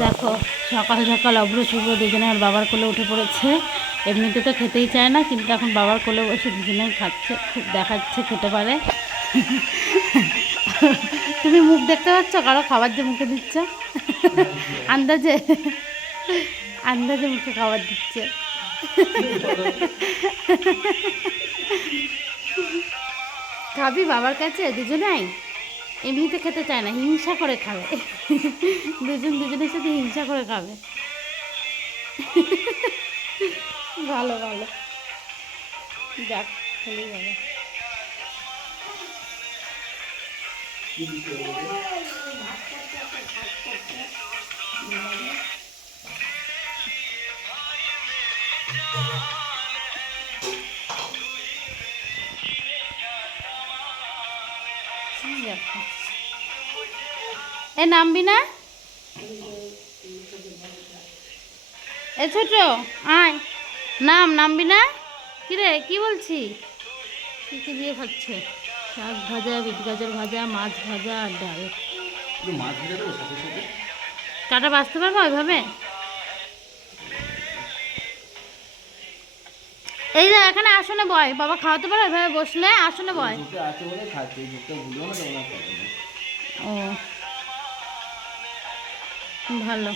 দেখো, সকাল সকাল অভ্র শুভ্র দুজনে আর বাবার কোলে উঠে পড়েছে। এমনিতে তো খেতেই চায় না, কিন্তু এখন বাবার কোলে বসে দুজনেই খাচ্ছে, খুব দেখাচ্ছে, খেতে পারে। তুমি মুখ দেখতে পাচ্ছ? কারও খাবার যে মুখে দিচ্ছ? আন্দাজে আন্দাজে মুখে খাবার দিচ্ছে। খাবি বাবার কাছে? দুজনেই এমনিতে খেতে চায় না, হিংসা করে খাবে। দুজন দুজনের সাথে হিংসা করে খাবে। ভালো ভালো। যাক, খেলেই ভালো দেখো। এ নামবি না? এ ছোট আয়। নাম নামবি না? কিরে কি বলছি? কি কি দিয়ে খাচ্ছে। শাক ভাজা বিট গাজর ভাজা মাছ ভাজা আর ডাল। একটু মাছ ভেজে দেবো সাথে সাথে? কাটা বাঁচতে পারব ওইভাবে? এই যে এখানে আসনে বয় বাবা খাওয়াতে পারে ওইভাবে বসলে আসনে বয়। দুটো খাচ্ছে এই ভুলো না তোমরা না। ও। ভালো।